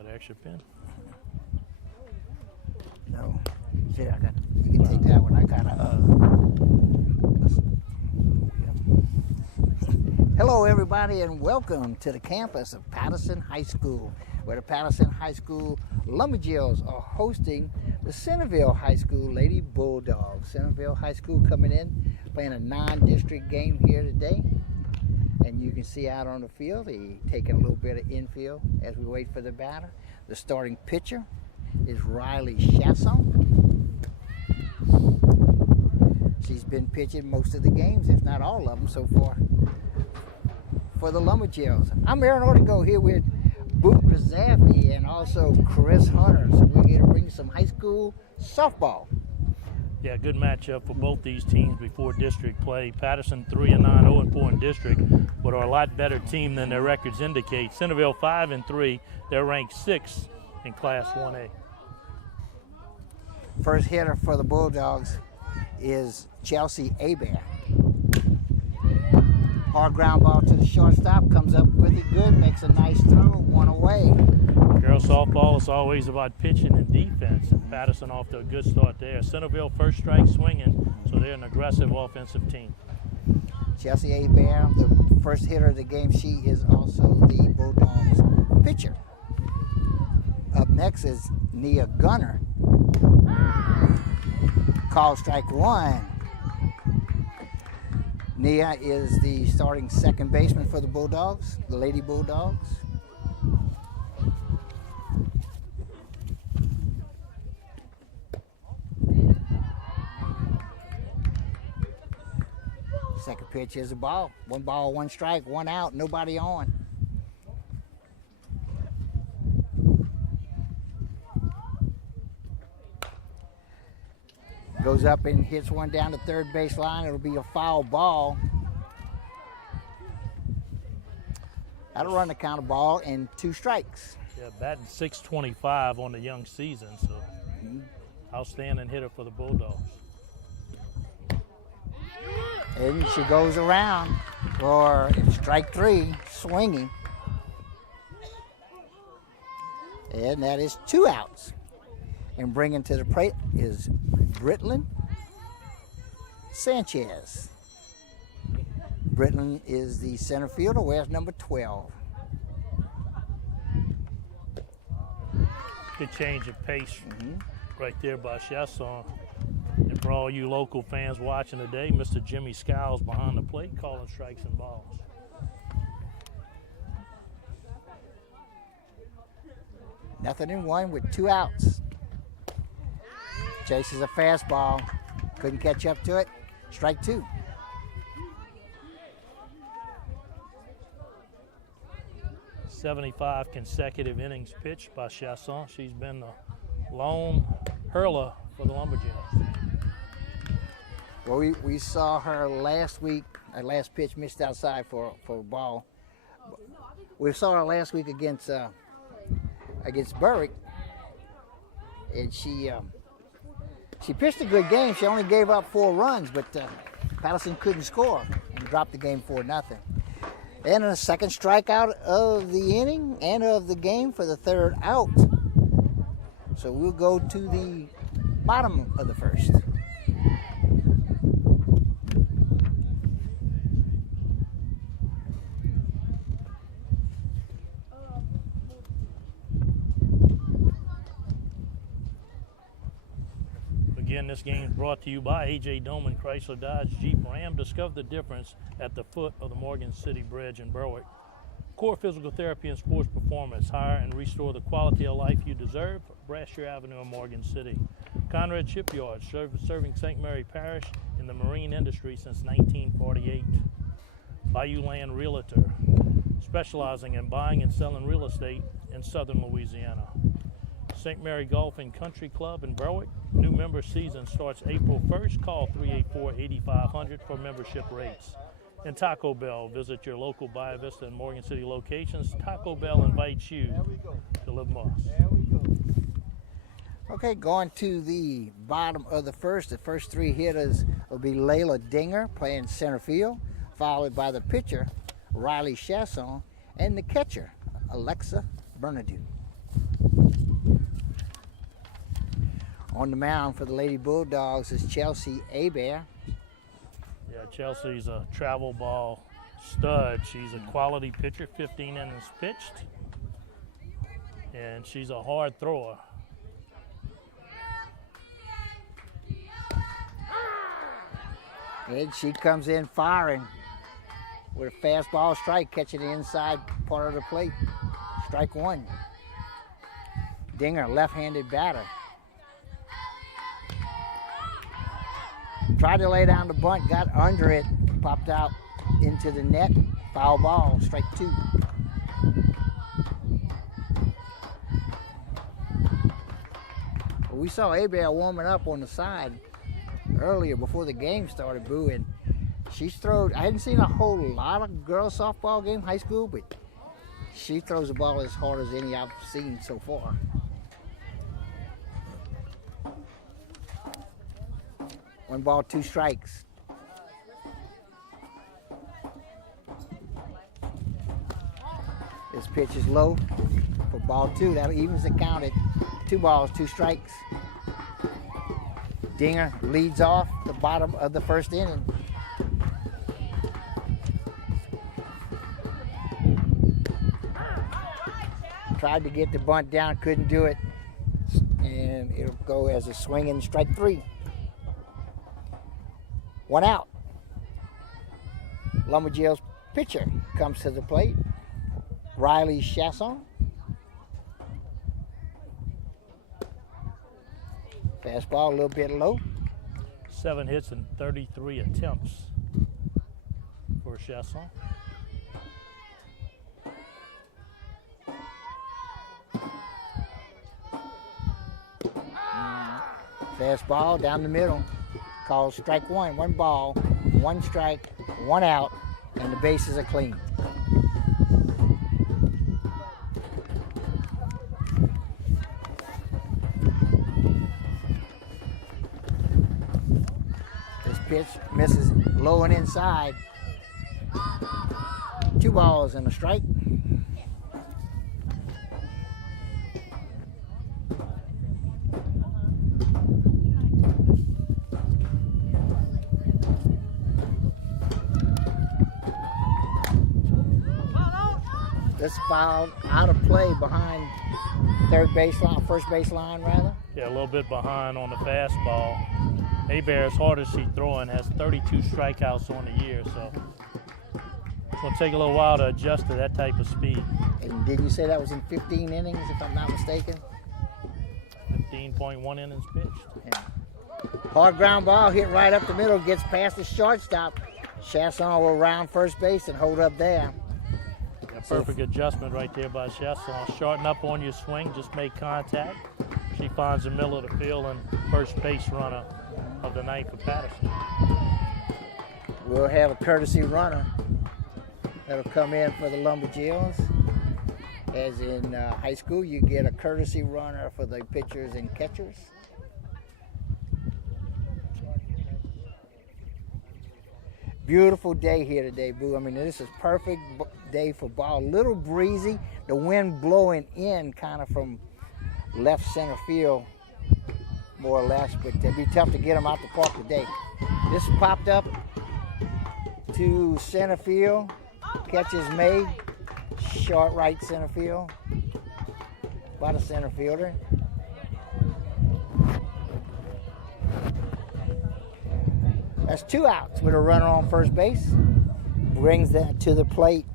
Got an extra pen? No. See, you can take that one. I got Hello, everybody, and welcome to the campus of Patterson High School, where the Patterson High School Lumberjills are hosting the Centerville High School Lady Bulldogs. Centerville High School coming in, playing a non-district game here today. And you can see out on the field, he's taking a little bit of infield as we wait for the batter. The starting pitcher is Riley Chasson. She's been pitching most of the games, if not all of them so far, for the Lumberjills. I'm Aaron Ortego here with Boot Razaffi and also Chris Hunter. So we're here to bring some high school softball. Yeah, good matchup for both these teams before district play. Patterson 3-9, 0-4 in district, but are a lot better team than their records indicate. Centerville 5-3, they're ranked 6th in Class 1A. First hitter for the Bulldogs is Chelsea Abear. Hard ground ball to the shortstop, comes up with it good, makes a nice throw, one away. Girls softball is always about pitching and defense, and Patterson off to a good start there. Centerville first strike swinging, so they're an aggressive offensive team. Chelsea Abear, the first hitter of the game, she is also the Bulldogs pitcher. Up next is Nia Gunner. Call strike one. Nia is the starting second baseman for the Bulldogs, the Lady Bulldogs. Second pitch is a ball. One ball, one strike, one out, nobody on. Goes up and hits one down the third baseline. It'll be a foul ball. That'll run the count of ball and 2 strikes. Yeah, batting .625 on the young season, so outstanding hitter for the Bulldogs. And she goes around for strike 3, swinging. And that is 2 outs. And bringing to the plate is Britlin Sanchez. Britlin is the center fielder, wears number 12. Good change of pace right there by Chasson. And for all you local fans watching today, Mr. Jimmy Skiles behind the plate calling strikes and balls. Nothing in one with 2 outs. Chases a fastball. Couldn't catch up to it. Strike 2. .75 consecutive innings pitched by Chasson. She's been the lone hurler for the Lumberjills. Well, we saw her last week. Her last pitch missed outside for a ball. We saw her last week against Berwick, and she pitched a good game. She only gave up 4 runs, but Patterson couldn't score and dropped the game 4-0. And a second strikeout of the inning and of the game for the 3rd out. So we'll go to the bottom of the first. Again, this game is brought to you by A.J. Doman Chrysler Dodge Jeep Ram. Discover the difference at the foot of the Morgan City Bridge in Berwick. Core Physical Therapy and Sports Performance. Hire and restore the quality of life you deserve. Brasher Avenue in Morgan City. Conrad Shipyard, serving St. Mary Parish in the marine industry since 1948. Bayou Land Realtor, specializing in buying and selling real estate in southern Louisiana. St. Mary Golf and Country Club in Berwick. New member season starts April 1st. Call 384-8500 for membership rates. And Taco Bell. Visit your local Bayou Vista and Morgan City locations. Taco Bell invites you to live Moss. Okay, going to the bottom of the first. The first 3 hitters will be Layla Dinger playing center field, followed by the pitcher, Riley Chasson, and the catcher, Alexa Bernadou. On the mound for the Lady Bulldogs is Chelsea Abear. Yeah, Chelsea's a travel ball stud. She's a quality pitcher, 15 innings pitched. And she's a hard thrower. And she comes in firing with a fastball strike, catching the inside part of the plate. Strike one. Dinger, left-handed batter. Tried to lay down the bunt, got under it, popped out into the net. Foul ball, strike two. We saw Abear warming up on the side earlier before the game started, Boo, and she's thrown. I hadn't seen a whole lot of girls softball game, high school, but she throws the ball as hard as any I've seen so far. One ball, two strikes. This pitch is low for ball two. That evens the count at 2 balls, 2 strikes. Dinger leads off the bottom of the first inning. Tried to get the bunt down, couldn't do it. And it'll go as a swinging strike 3. 1 out. Lumberjill's pitcher comes to the plate. Riley Chasson. Fastball a little bit low. 7 hits and 33 attempts for Chasson. Fastball down the middle. Called strike 1. 1 ball, 1 strike, 1 out, and the bases are clean. This pitch misses low and inside. 2 balls and a strike. This foul out of play behind first baseline rather. Yeah, a little bit behind on the fastball. Abear, as hard as she's throwing, has 32 strikeouts on the year, so it's going to take a little while to adjust to that type of speed. And didn't you say that was in 15 innings, if I'm not mistaken? 15.1 innings pitched. Yeah. Hard ground ball hit right up the middle, gets past the shortstop. Chasson will round first base and hold up there. Perfect adjustment right there by Chasson. Shorten up on your swing, just make contact. She finds the middle of the field and first base runner of the night for Patterson. We'll have a courtesy runner that'll come in for the Lumberjills. As in high school, you get a courtesy runner for the pitchers and catchers. Beautiful day here today, Boo. I mean, this is perfect day for ball. A little breezy, the wind blowing in kind of from left center field, more or less, but it'd be tough to get them out the park today. This popped up to center field. Catch is made. Short right center field. By the center fielder. That's 2 outs with a runner on first base. Brings that to the plate.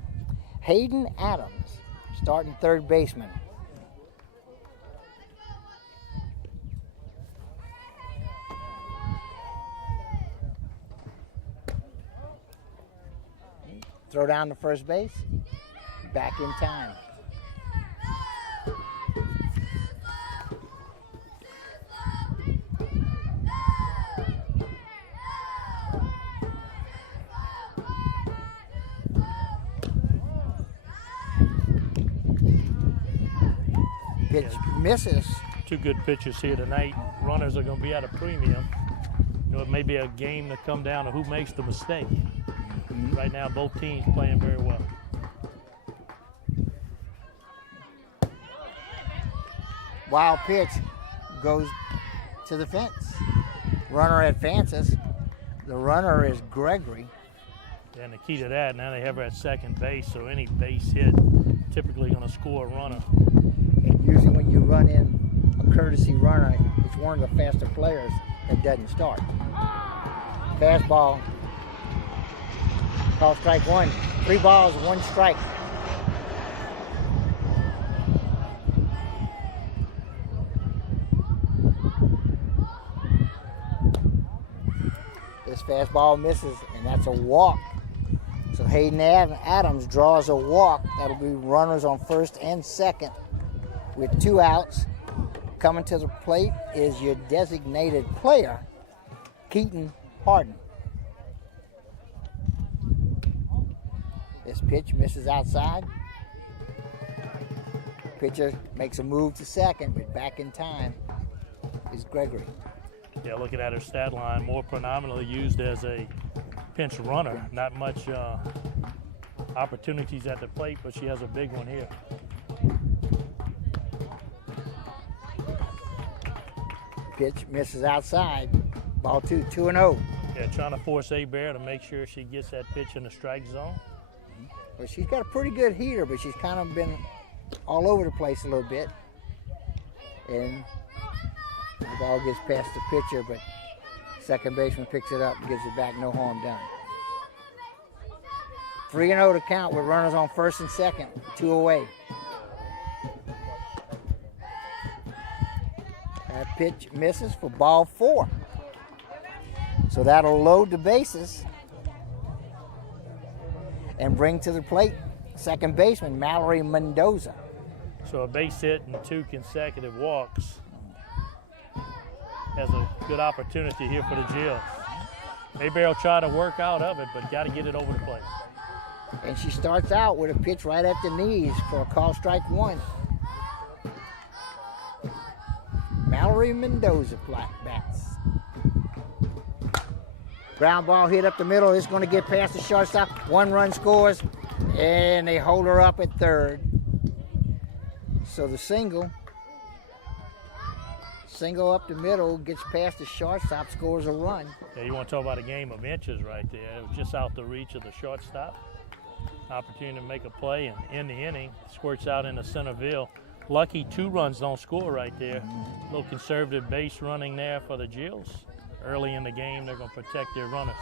Hayden Adams, starting third baseman. Throw down to first base. Back in time. Pitch misses. 2 good pitches here tonight. Runners are going to be at a premium. You know, it may be a game to come down to who makes the mistake. Right now, both teams playing very well. Wild pitch goes to the fence. Runner advances. The runner is Gregory. And the key to that, now they have her at second base, so any base hit typically going to score a runner. And usually when you run in a courtesy runner, it's one of the faster players that doesn't start. Fastball. Call strike one. 3 balls, 1 strike. This fastball misses, and that's a walk. So Hayden Adams draws a walk. That'll be runners on first and second with 2 outs. Coming to the plate is your designated player, Keaton Harden. This pitch misses outside. Pitcher makes a move to second, but back in time is Gregory. Yeah, looking at her stat line, more predominantly used as a pinch runner. Not much opportunities at the plate, but she has a big one here. Pitch misses outside. Ball 2, 2-0. Yeah, trying to force A-Bear to make sure she gets that pitch in the strike zone. Well, she's got a pretty good heater, but she's kind of been all over the place a little bit. And the ball gets past the pitcher, but second baseman picks it up and gives it back, no harm done. 3-0 to count with runners on first and second, 2 away. That pitch misses for ball 4. So that'll load the bases and bring to the plate second baseman Mallory Mendoza. So a base hit and 2 consecutive walks. Has a good opportunity here for the Gills. A-Bear will try to work out of it, but got to get it over the plate. And she starts out with a pitch right at the knees for a call strike 1. Mallory Mendoza bats. Ground ball hit up the middle. It's going to get past the shortstop. 1 run scores, and they hold her up at third. So the single up the middle, gets past the shortstop, scores a run. Yeah, you want to talk about a game of inches right there. It was just out the reach of the shortstop. Opportunity to make a play and end the inning. Squirts out into Centerville. Lucky 2 runs don't score right there. A little conservative base running there for the Gills. Early in the game, they're going to protect their runners.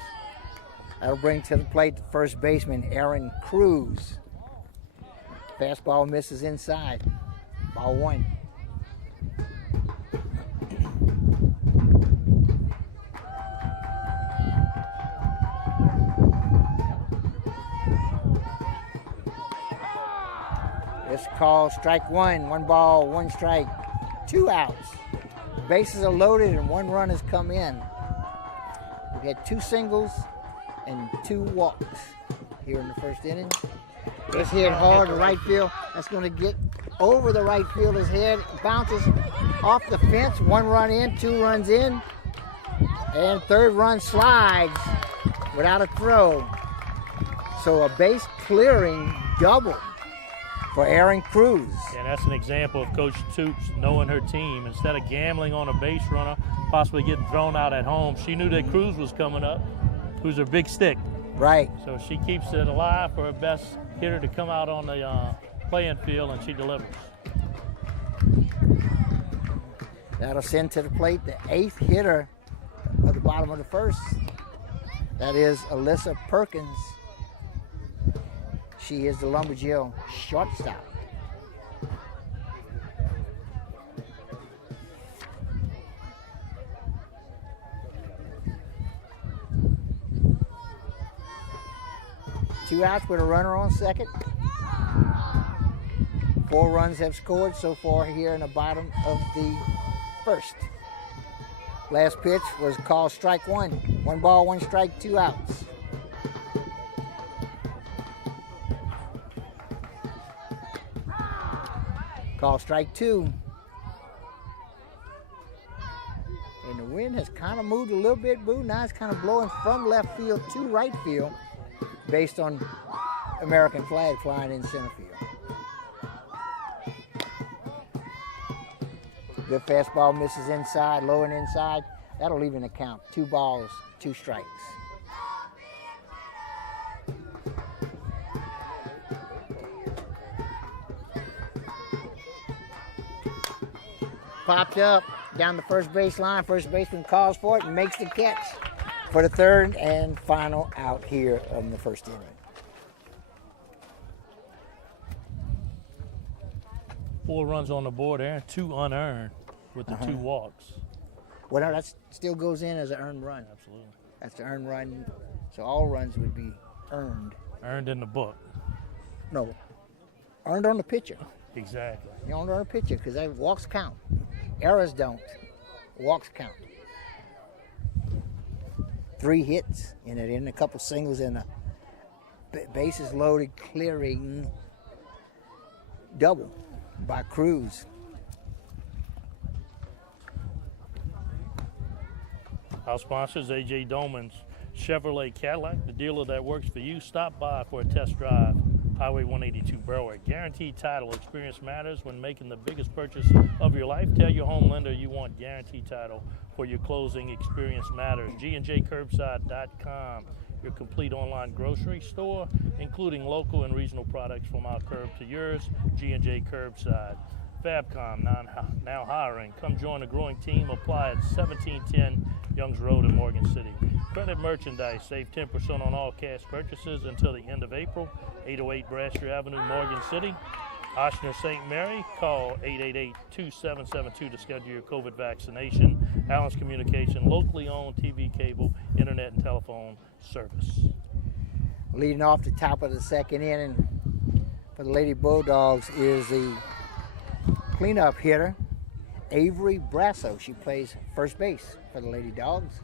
That'll bring to the plate the first baseman, Aaron Cruz. Fastball misses inside. Ball 1. This call strike 1. 1 ball, 1 strike, 2 outs. Bases are loaded and 1 run has come in. We had 2 singles and 2 walks here in the first inning. It's hit hard to right field. That's going to get over the right fielder's head. Bounces off the fence. 1 run in, 2 runs in. And 3rd run slides without a throw. So a base clearing double for Aaron Cruz. And that's an example of Coach Toops knowing her team. Instead of gambling on a base runner, possibly getting thrown out at home, she knew that Cruz was coming up, who's her big stick. Right. So she keeps it alive for her best hitter to come out on the playing field, and she delivers. That'll send to the plate the 8th hitter of the bottom of the first. That is Alyssa Perkins. She is the Lumberjill shortstop. Two outs with a runner on second. 4 runs have scored so far here in the bottom of the first. Last pitch was called strike 1. 1 ball, 1 strike, 2 outs. Call strike 2. And the wind has kind of moved a little bit, Boo. Now it's kind of blowing from left field to right field based on American flag flying in center field. Good fastball misses inside, low and inside. That'll even account. 2 balls, 2 strikes. Popped up down the first base line. First baseman calls for it and makes the catch for the third and final out here in the first inning. 4 runs on the board there, 2 unearned with the 2 walks. Well, no, that still goes in as an earned run. Absolutely. That's the earned run. So all runs would be earned. Earned in the book. No, earned on the pitcher. Exactly. You don't earn a pitcher because walks count. Errors don't. Walks count. 3 hits in it, and a couple singles and a bases loaded clearing double by Cruz. Our sponsors, AJ Doman's Chevrolet Cadillac, the dealer that works for you. Stop by for a test drive. Highway 182 Berwick. Guaranteed title. Experience matters when making the biggest purchase of your life. Tell your home lender you want guaranteed title for your closing. Experience matters. GandJCurbside.com. Your complete online grocery store, including local and regional products from our curb to yours. G&J Curbside. Fabcom, now hiring. Come join the growing team. Apply at 1710 Youngs Road in Morgan City. Credit merchandise. Save 10% on all cash purchases until the end of April. 808 Brasher Avenue, Morgan City. Ochsner St. Mary. Call 888-2772 to schedule your COVID vaccination. Allen's Communication, locally owned TV, cable, internet, and telephone service. Leading off the top of the second inning for the Lady Bulldogs is the cleanup hitter, Avery Brasso. She plays first base for the Lady Dogs.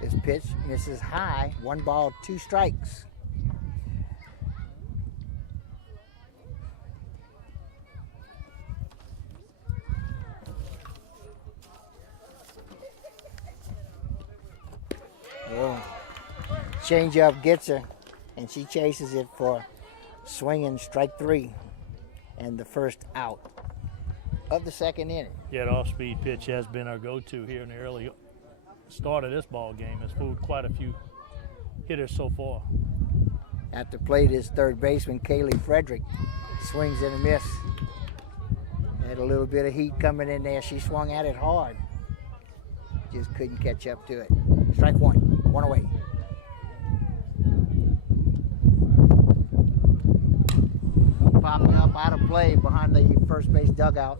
This pitch misses high. 1 ball, 2 strikes. Oh. Change-up gets her, and she chases it for swinging strike 3 and the first out of the second inning. Yeah, the off-speed pitch has been our go-to here in the early start of this ball game. Has fooled quite a few hitters so far. At the plate is third baseman Kaylee Frederick. Swings and a miss. Had a little bit of heat coming in there. She swung at it hard. Just couldn't catch up to it. Strike 1. 1 away. Popping up out of play behind the first base dugout.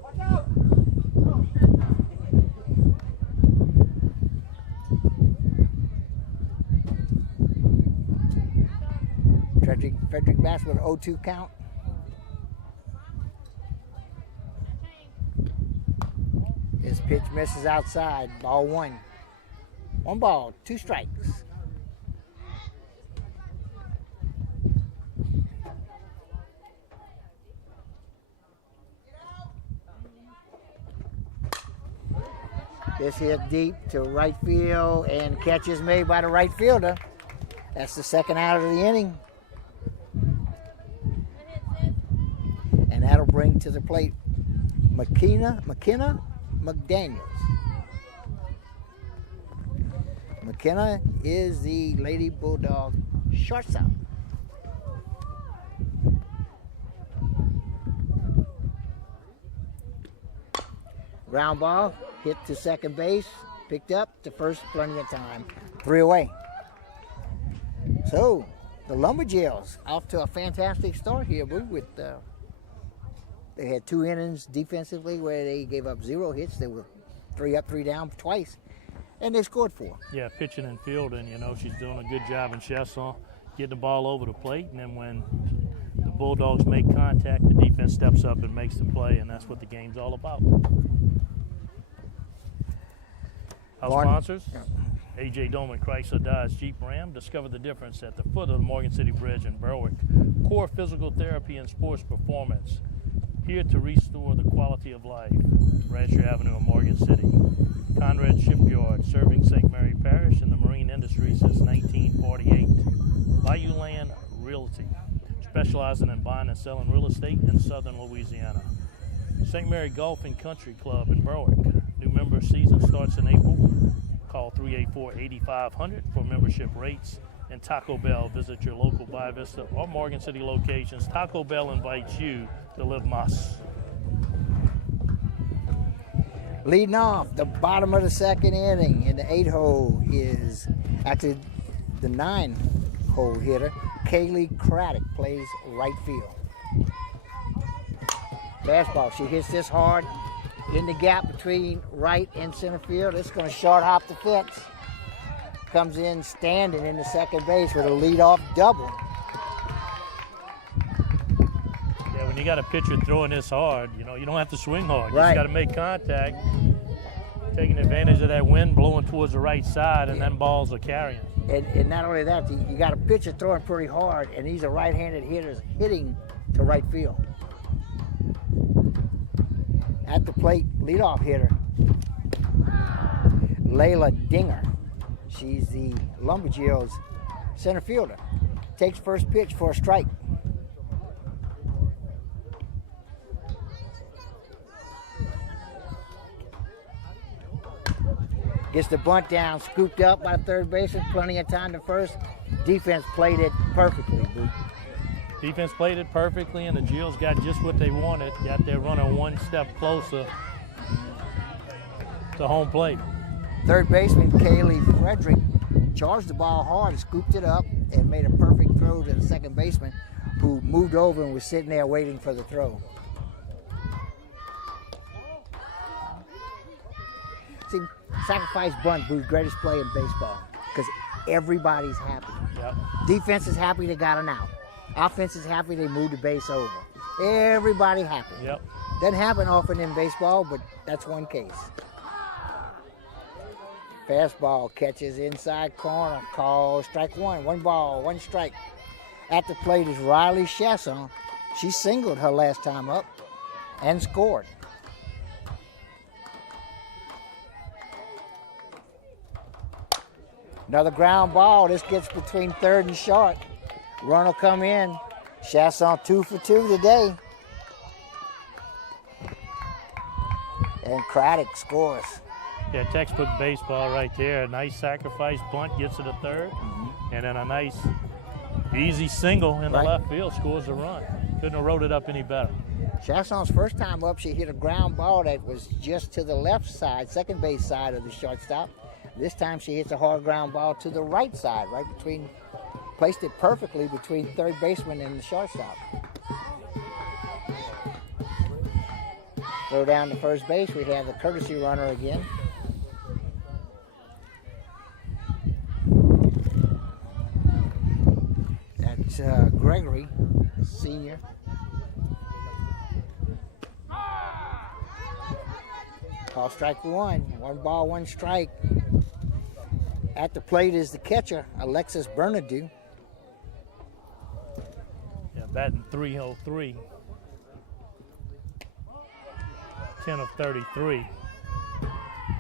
Frederick bats with an 0-2 count. This pitch misses outside. Ball 1. 1 ball, 2 strikes. This hit deep to right field, and catch is made by the right fielder. That's the second out of the inning. And that'll bring to the plate McKenna McDaniels. McKenna is the Lady Bulldog shortstop. Ground ball, hit to second base, picked up to first, plenty of time. 3 away. So, the Lumberjills off to a fantastic start here, with they had 2 innings defensively where they gave up 0 hits. They were 3 up, 3 down twice, and they scored 4. Yeah, pitching and fielding, she's doing a good job in Chesson, getting the ball over the plate, and then when the Bulldogs make contact, the defense steps up and makes the play, and that's what the game's all about. Our sponsors, AJ Doman Chrysler Dodge Jeep Ram. Discover the difference at the foot of the Morgan City Bridge in Berwick. Core Physical Therapy and Sports Performance. Here to restore the quality of life. Brasher Avenue in Morgan City. Conrad Shipyard, serving St. Mary Parish and the marine industry since 1948. Bayou Land Realty. specializing in buying and selling real estate in southern Louisiana. St. Mary Golf and Country Club in Berwick. New member season starts in April. Call 384-8500 for membership rates. And Taco Bell, visit your local Bayou Vista or Morgan City locations. Taco Bell invites you to live más. Leading off the bottom of the second inning in the 8-hole is actually the 9-hole hitter. Kaylee Craddock plays right field. Fastball. She hits this hard in the gap between right and center field. It's going to short hop the fence. Comes in standing in the second base with a leadoff double. Yeah, when you got a pitcher throwing this hard, you know, you don't have to swing hard. You Right. just got to make contact, taking advantage of that wind blowing towards the right side, and then balls are carrying. And not only that, you got a pitcher throwing pretty hard, and he's a right-handed hitter hitting to right field. At the plate, leadoff hitter, Layla Dinger. She's the Lumberjills center fielder. Takes first pitch for a strike. Gets the bunt down, scooped up by third baseman, plenty of time to first. Defense played it perfectly, Boo. Defense played it perfectly, and the Gills got just what they wanted. Got their runner one step closer to home plate. Third baseman Kaylee Frederick charged the ball hard, scooped it up, and made a perfect throw to the second baseman, who moved over and was sitting there waiting for the throw. See, sacrifice bunt, Boo's greatest play in baseball, because everybody's happy. Yep. Defense is happy they got an out. Offense is happy they moved the base over. Everybody happy. Yep. Doesn't happen often in baseball, but that's one case. Fastball catches inside corner, call strike one. 1 ball, 1 strike. At the plate is Riley Chasson. She singled her last time up and scored. Another ground ball. This gets between third and short. Run will come in. Chasson 2 for 2 today. And Craddock scores. Yeah, textbook baseball right there. A nice sacrifice bunt gets to the third, and then a nice easy single in the left field scores a run. Couldn't have wrote it up any better. Chasson's first time up, she hit a ground ball that was just to the left side, second base side of the shortstop. This time she hits a hard ground ball to the right side, right between, placed it perfectly between third baseman and the shortstop. Throw down to first base, we have the courtesy runner again. That's Gregory, senior. Call strike one. 1 ball, 1 strike. At the plate is the catcher, Alexis Bernadou. Yeah, batting .303. 10 of 33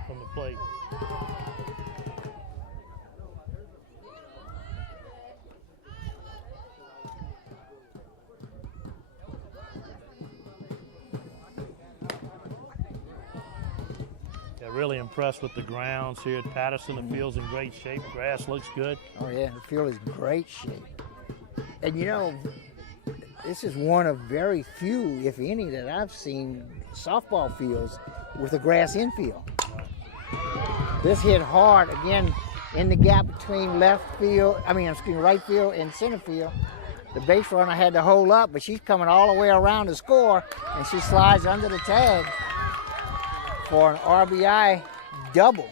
from the plate. Really impressed with the grounds here at Patterson. The field's in great shape. Grass looks good. Oh yeah, the field is in great shape. And you know, this is one of very few, if any, that I've seen softball fields with a grass infield. This hit hard again in the gap between right field and center field. The base runner had to hold up, but she's coming all the way around to score, and she slides under the tag for an RBI double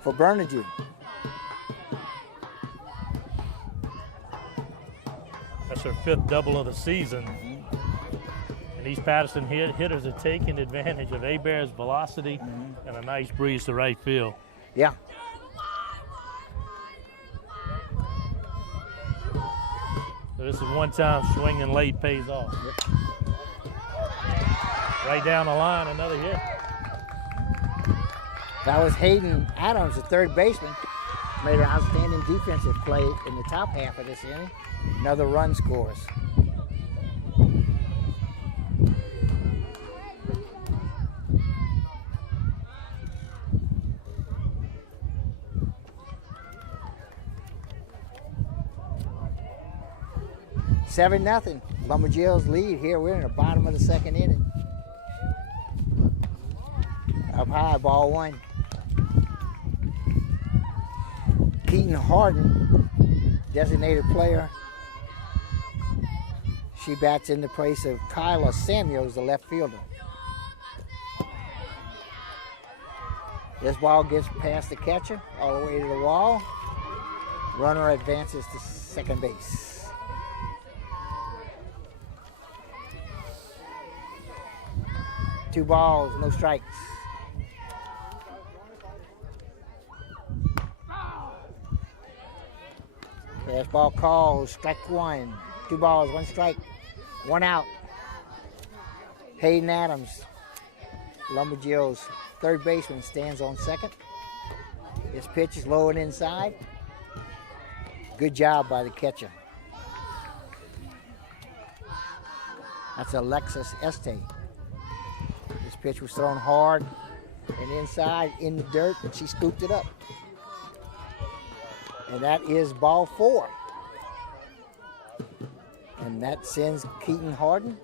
for Bernadou. That's her 5th double of the season. And these Patterson hitters are taking advantage of Hebert's velocity and a nice breeze to right field. Yeah. So this is one-time swinging late pays off. Yep. Right down the line, another hit. That was Hayden Adams, the third baseman. made an outstanding defensive play in the top half of this inning. Another run scores. Seven nothing. Lumberjills lead here. We're in the bottom of the second inning. Up high, ball one. Keaton Harden, designated player. She bats in the place of Kyla Samuels, the left fielder. This ball gets past the catcher, all the way to the wall. Runner advances to second base. Two balls, no strikes. Fastball call, strike one. Two balls, one strike, one out. Hayden Adams, Lumberjills' third baseman, stands on second. This pitch is low and inside. Good job by the catcher. That's Alexis Este. This pitch was thrown hard and inside in the dirt, and she scooped it up. And that is ball four. And that sends Keaton Harden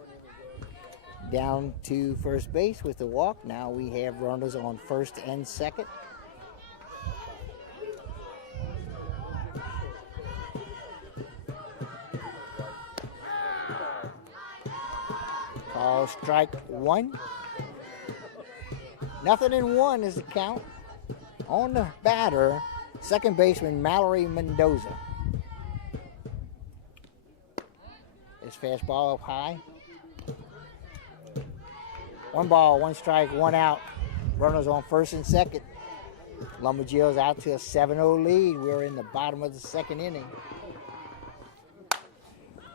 down to first base with the walk. Now we have runners on first and second. Call strike one. Nothing in one is the count. On the batter, second baseman Mallory Mendoza. This fastball up high. One ball, one strike, one out. Runners on first and second. Lumberjills out to a 7-0 lead. We're in the bottom of the second inning.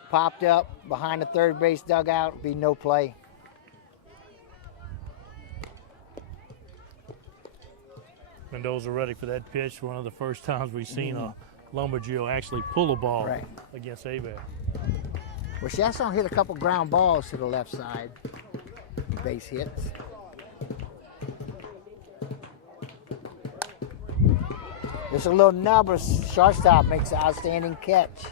Popped up behind the third base dugout. Be no play. Mendoza ready for that pitch. One of the first times we've seen a Lumberjill actually pull a ball against Abear. Well, she also hit a couple ground balls to the left side. Base hits. Just a little nubber. Shortstop makes an outstanding catch.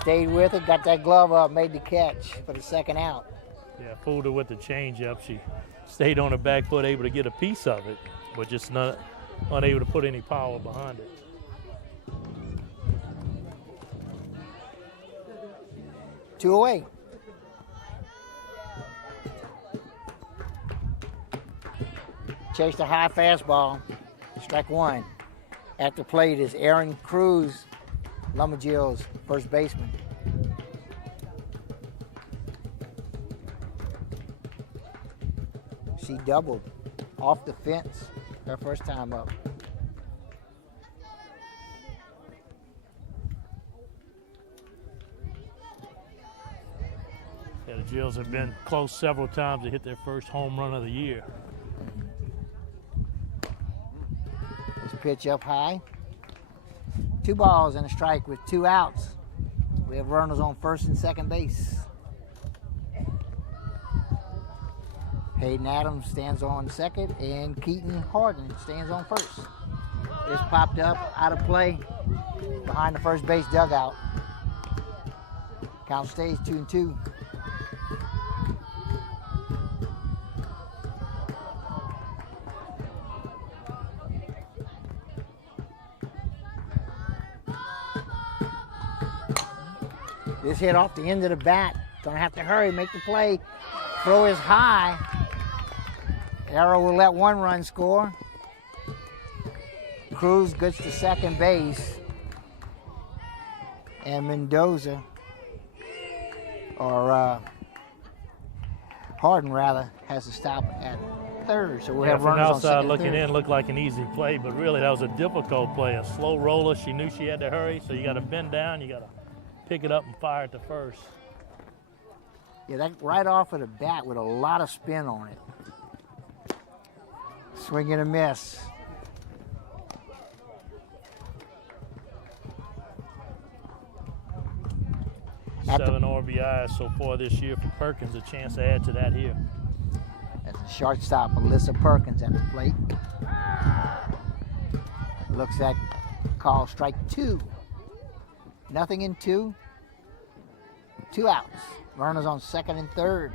Stayed with it, got that glove up, made the catch for the second out. Yeah, fooled her with the changeup. She stayed on her back foot, able to get a piece of it, but just not unable to put any power behind it. Two away. Chased a high fastball. Strike one. At the plate is Aaron Cruz, Lumberjills' first baseman. She doubled off the fence her first time up. Yeah, the Jills have been close several times to hit their first home run of the year. This pitch up high. Two balls and a strike with two outs. We have runners on first and second base. Hayden Adams stands on second, and Keaton Harden stands on first. This popped up out of play behind the first base dugout. Count stays 2-2. This hit off the end of the bat. Gonna have to hurry, make the play. Throw is high. Arrow will let one run score. Cruz gets to second base. And Mendoza, or Harden rather, has to stop at third. So we'll have runners on second and outside looking third. in, looked like an easy play, but really that was a difficult play. A slow roller. She knew she had to hurry, so you got to bend down. You got to pick it up and fire it to first. Yeah, that right off of the bat with a lot of spin on it. Swing and a miss. 7 RBIs so far this year for Perkins. A chance to add to that here. That's a shortstop, Alyssa Perkins at the plate. Looks at call strike 2. Nothing in 2. 2 outs. Runners on second and third.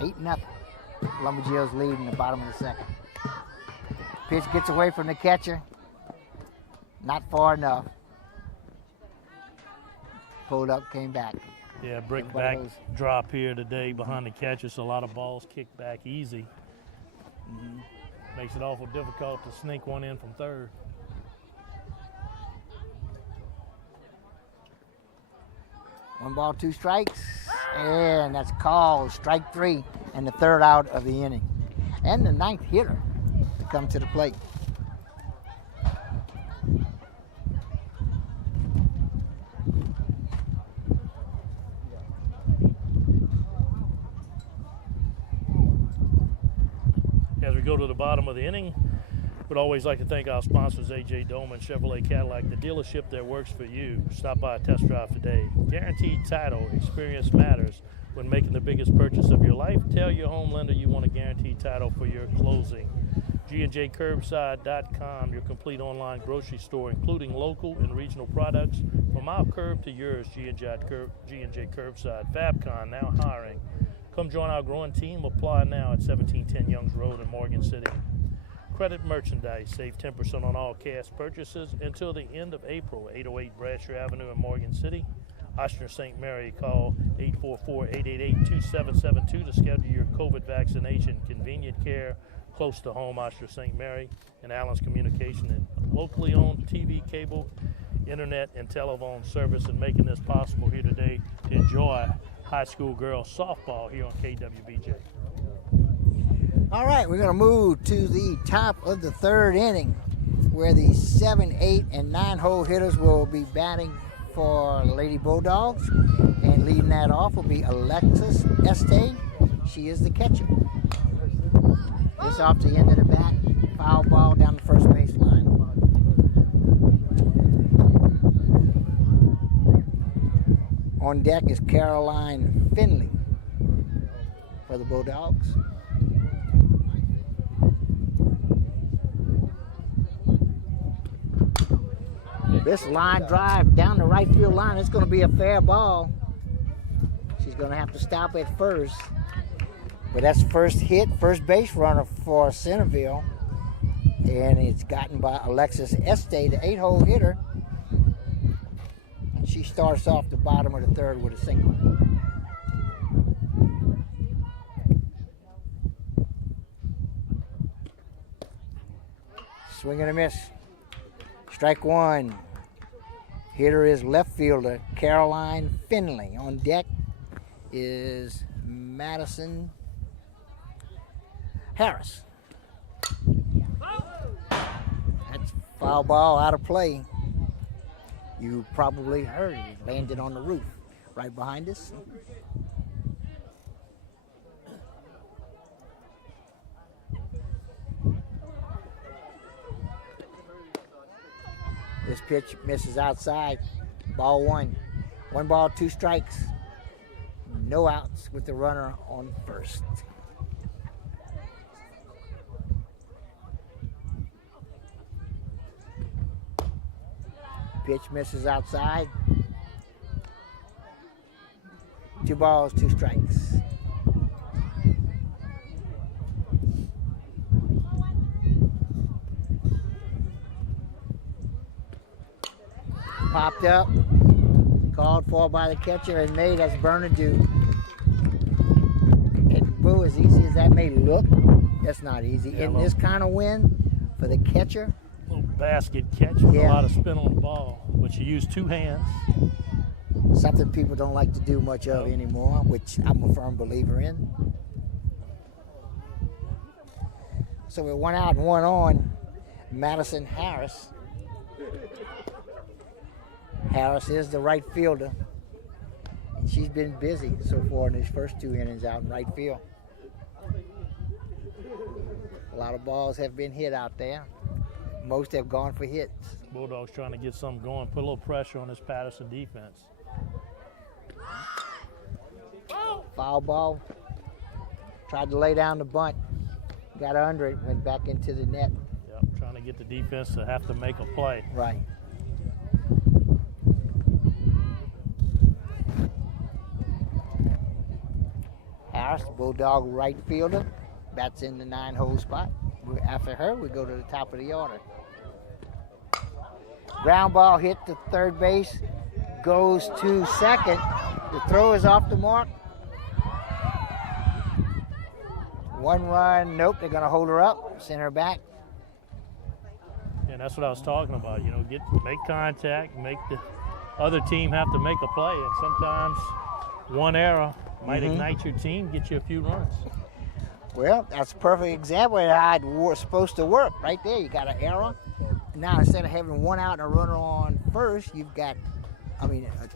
8-0. Lumberjills lead in the bottom of the second. Pitch gets away from the catcher. Not far enough. Pulled up, came back. Yeah, brick back drop here today behind the catcher, so a lot of balls kicked back easy. Makes it awful difficult to sneak one in from third. One ball, 2 strikes, and that's called strike 3, and the third out of the inning. And the 9th hitter to come to the plate. As we go to the bottom of the inning, we'd always like to thank our sponsors, AJ Doman Chevrolet Cadillac, the dealership that works for you. Stop by a test drive today. Guaranteed title, experience matters. When making the biggest purchase of your life, tell your home lender you want a guaranteed title for your closing. G&JCurbside.com, your complete online grocery store, including local and regional products. From our curb to yours, G&J Curbside. Fabcon, now hiring. Come join our growing team. Apply now at 1710 Youngs Road in Morgan City. Credit merchandise. Save 10% on all cash purchases until the end of April. 808 Bradshaw Avenue in Morgan City. Oshner St. Mary, call 844-888-2772 to schedule your COVID vaccination. Convenient care close to home, Oshner St. Mary, and Allen's Communication, and locally owned TV, cable, internet, and telephone service, and making this possible here today to enjoy high school girls softball here on KWBJ. All right, we're going to move to the top of the 3rd inning, where the 7, 8, and 9 hole hitters will be batting for Lady Bulldogs, and leading that off will be Alexis Este. She is the catcher. This off the end of the bat, foul ball down the first base line. On deck is Caroline Finley for the Bulldogs. This line drive down the right field line, it's going to be a fair ball. She's going to have to stop at first. But that's first hit, first base runner for Centerville. And it's gotten by Alexis Este, the 8-hole hitter. She starts off the bottom of the 3rd with a single. Swing and a miss. Strike 1. Hitter is left fielder Caroline Finley. On deck is Madison Harris. That's foul ball out of play. You probably heard it. Landed on the roof right behind us. This pitch misses outside. Ball 1. 1 ball, 2 strikes. No outs with the runner on first. Pitch misses outside. 2 balls, 2 strikes. Popped up, called for by the catcher and made as Bernadou. And boo, as easy as that may look, that's not easy. Yeah, in this kind of wind, for the catcher. Little basket catch with a lot of spin on the ball, but you use 2 hands. Something people don't like to do much of anymore, which I'm a firm believer in. So with 1 out and 1 on, Madison Harris. Harris is the right fielder. And she's been busy so far in these first 2 innings out in right field. A lot of balls have been hit out there. Most have gone for hits. Bulldogs trying to get something going, put a little pressure on this Patterson defense. Foul ball. Tried to lay down the bunt. Got under it, went back into the net. Yep, trying to get the defense to have to make a play. Right. Harris, the Bulldog right fielder, bats in the 9-hole spot. After her, we go to the top of the order. Ground ball hit to third base, goes to second. The throw is off the mark. 1 run, nope, they're gonna hold her up, send her back. And that's what I was talking about. You know, make contact, make the other team have to make a play, and sometimes one error might ignite your team, get you a few runs. Well, that's a perfect example of how it was supposed to work. Right there, you got an error. Now, instead of having 1 out and a runner on first, you've got,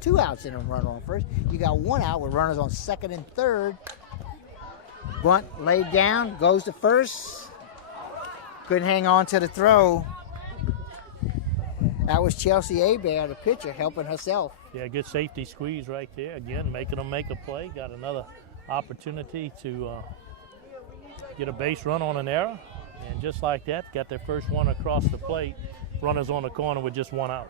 2 outs and a runner on first. You got 1 out with runners on second and third. Bunt laid down, goes to first. Couldn't hang on to the throw. That was Chelsea Abear, the pitcher, helping herself. Yeah, good safety squeeze right there. Again, making them make a play. Got another opportunity to get a base run on an error. And just like that, got their first one across the plate. Runners on the corner with just 1 out.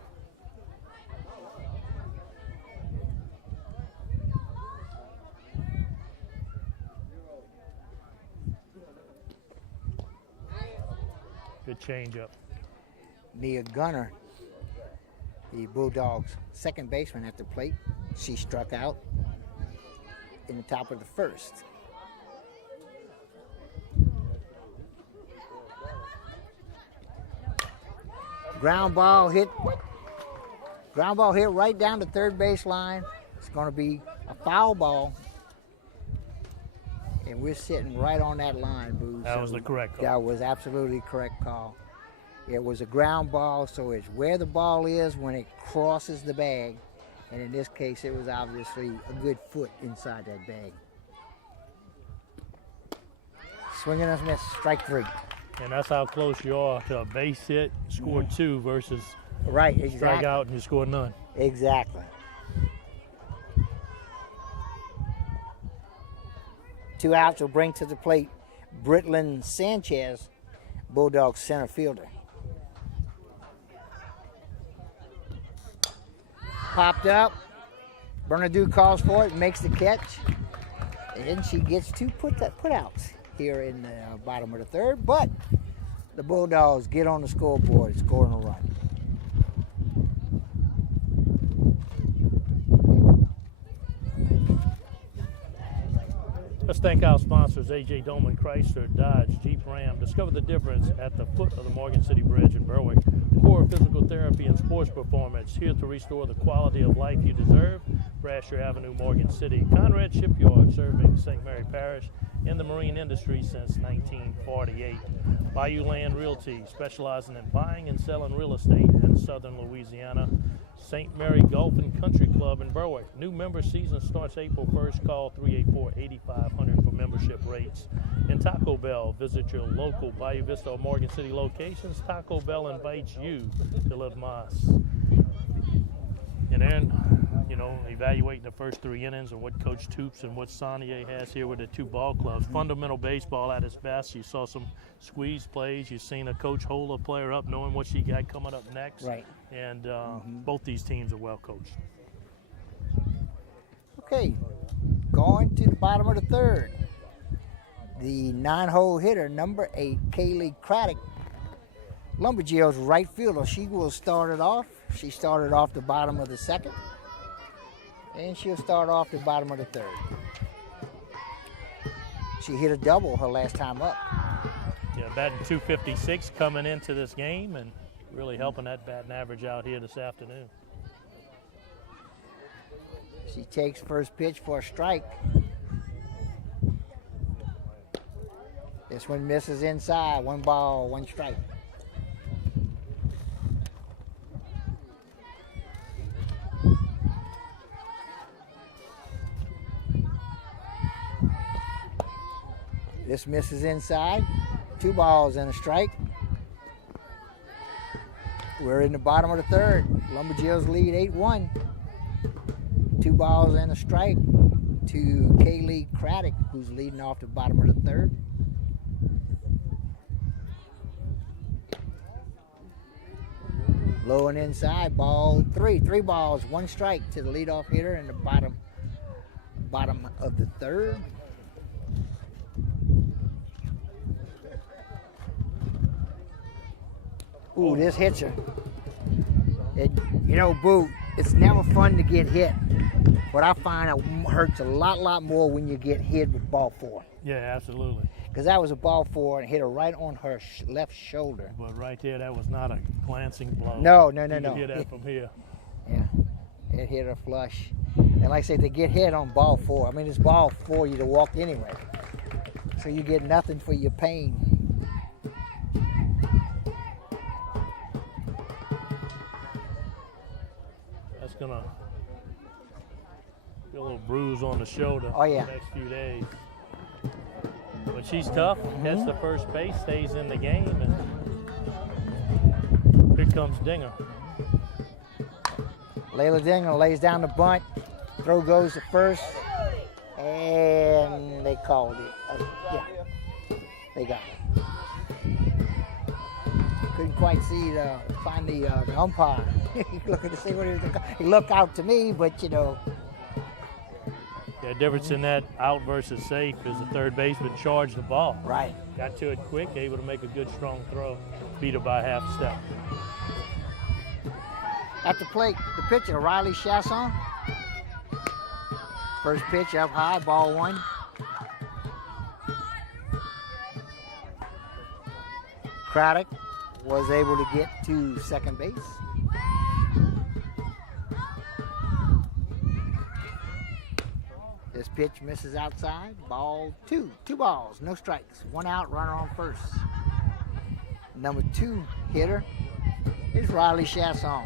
Good changeup. Nia Gunner, the Bulldogs' second baseman at the plate. She struck out in the top of the first. Ground ball hit right down the third base line. It's going to be a foul ball. And we're sitting right on that line, Boo. That was the correct call. That was absolutely the correct call. It was a ground ball, so it's where the ball is when it crosses the bag. And in this case, it was obviously a good foot inside that bag. Swinging and a miss, strike 3. And that's how close you are to a base hit, score 2 versus right, exactly. Strike out and you score none. Exactly. 2 outs will bring to the plate Britlin Sanchez, Bulldogs center fielder. Popped up. Bernadou calls for it, makes the catch. And she gets 2 put-outs here in the bottom of the third. But the Bulldogs get on the scoreboard, scoring a run. Let's thank our sponsors, A.J. Doman, Chrysler, Dodge, Jeep, Ram. Discover the difference at the foot of the Morgan City Bridge in Berwick. Core Physical Therapy and Sports Performance, here to restore the quality of life you deserve. Brasher Avenue, Morgan City. Conrad Shipyard, serving St. Mary Parish in the marine industry since 1948. Bayou Land Realty, specializing in buying and selling real estate in southern Louisiana. St. Mary Golf and Country Club in Berwick. New member season starts April 1st. Call 384-8500 for membership rates. And Taco Bell. Visit your local Bayou Vista or Morgan City locations. Taco Bell invites you to live Mas. And then, evaluating the first 3 innings and what Coach Toops and what Saunier has here with the 2 ball clubs. Fundamental baseball at its best. You saw some squeeze plays. You've seen a coach hold a player up knowing what she got coming up next. Right. And both these teams are well coached. Okay, going to the bottom of the third. The 9-hole hitter, number 8, Kaylee Craddock, Lumberjill's right fielder. She will start it off. She started off the bottom of the second. And she'll start off the bottom of the third. She hit a double her last time up. Yeah, batting .256 coming into this game and really helping that batting average out here this afternoon. She takes first pitch for a strike. This one misses inside. 1 ball, 1 strike. This misses inside. 2 balls and a strike. We're in the bottom of the third. Lumberjills lead 8-1. 2 balls and a strike. to Kaylee Craddock, who's leading off the bottom of the third. Low and inside, ball three. 3 balls, 1 strike to the leadoff hitter in the bottom of the third. Ooh, this hits her. Boo, it's never fun to get hit. But I find it hurts a lot more when you get hit with ball 4. Yeah, absolutely. Because that was a ball 4 and hit her right on her left shoulder. But right there, that was not a glancing blow. No. You can hear that from here. Yeah, it hit her flush. And like I say, they get hit on ball 4. I mean, it's ball 4, you'd have walked anyway. So you get nothing for your pain. That's going to get a little bruise on the shoulder Oh, yeah. the next few days. But she's tough, heads to first base, stays in the game, and here comes Dinger. Layla Dinger lays down the bunt. Throw goes to first. And they called it. Yeah, they got it. Couldn't quite find the umpire. Looking to see what he was doing. He looked out to me, but Yeah, the difference in that out versus safe is the third baseman charged the ball. Right. Got to it quick, able to make a good, strong throw. Beat her by half a step. At the plate, the pitcher, Riley Chasson. First pitch up high, ball 1. Craddock was able to get to second base. This pitch misses outside, ball 2. 2 balls, no strikes. 1 out, runner on first. Number 2 hitter is Riley Chasson,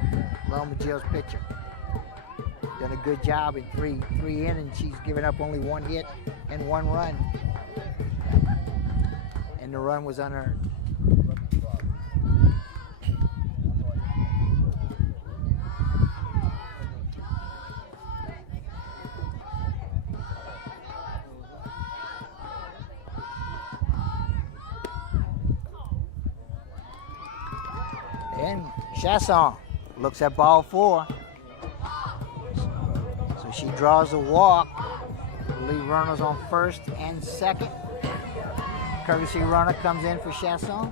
Loma Jill's pitcher. Done a good job in three innings. She's given up only 1 hit and 1 run. And the run was unearned. And Chasson looks at ball 4. So she draws a walk. Lead runners on first and second. Courtesy runner comes in for Chasson.